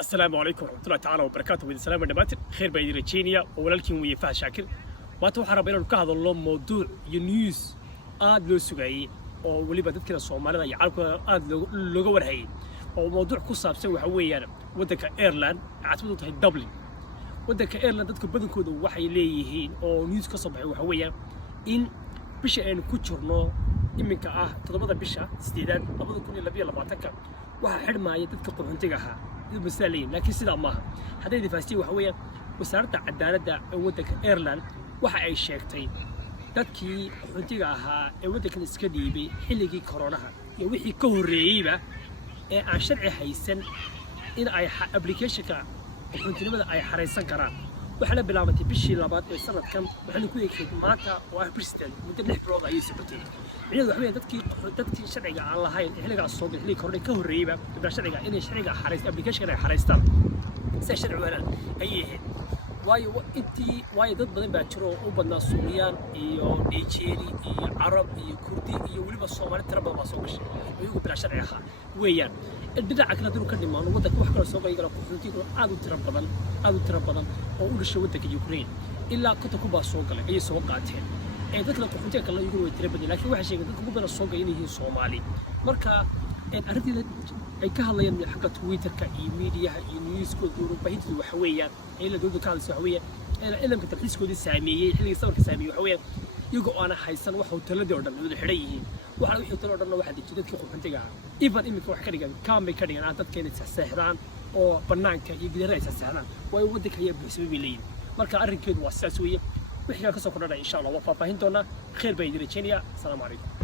السلام عليكم ورحمة الله تعالى وبركاته وإذا سلام النبات خير بين رجينيا ولكن ويفاه شاكر واتوحى ربنا كهذا الله موضوع ينيوز لو سجاي أو ولي بدت كده الصومالية يعرف لو جور هاي أو موضوع قصة بسوي حوي أنا ودك إيرلاند عتمدوا هاي دبلن ودك إيرلاند دتك بدن كده وحي ليهين أو نيوز قصة حوي إن بشأ إن كتشرنا إمك تضبط بشأ استعداد أبدا كل اللي بيا لبعتك وحد ما يدتك قرنتجها مسالين لكن سيدا maaha haday difaastay waxa weeyaan wasaaradda cadaaladda ee waddanka Ireland waxa ay sheegtay dadkii xuntiga ahaa ee waddanka iska dhiibay xilligii koronaha iyo wixii ka horeeyayba ee aan sharci haysan in ay application-ka xuntinimada ay xareysan karaan waxa la bilaabay bishii labaad ee sanadkan waxaan ku eegay maanta waa president muddo 6 bilood ayay socotay iyadoo waxa weeyaan dadkii sharciga aan lahayn xilligaas soo galay kornay ka horeeyba dad sharciga inay sharciga xareys application ay xareystaan si sharci weeran ay yihiin waayo dad badan baa jiro oo u badnaa Suudiyaan iyo Nigeria iyo Arab iyo Kurdi iyo waliba Soomaali tira badan baa soo gashay iyagu bila sharci ahaa weeyaan dhinaca kale dad ka dhimaano waddanka wax kale soo galayga xuntiga aad u tira badan oo u dhashay waddanka Ukraine ilaa konton ku baa soo galay ay soo qaateen dadka xuntiga kale iyagu way tira badan laakiin waxa sheegay dadku ku badan soo galay inay Soomaali marka arrintii ay ka hadlayaan xagga Twitter-ka iyo media-ha iyo news-kooda iyo warbaahinta waxa weeyaan ay la doodo ka hadlayso waxa weeyaan ilaa tarxiiskoodii saameeyay xilliga sawirka saameeyay waxa weeyaan iyagu aan haysan wax hoteelada oo dhan wada xiran yihiin waxa wixii hoteelada oo dhan waxa dejiyay dadkii xuntiga ah even imika wax ka dhigan kaamay ka dhigan dadka inay saxeexdaan oo banaanka iyo gidaarada ay saxeexdaan way waddanka ayaa buuxsamay bay leeyihiin marka arrinkeedu waa sidaas weeye wixii ka soo kordhaya insha Allah waa faahfaahin doonaa khayr bay idin rajaynayaa assalaamu calaykum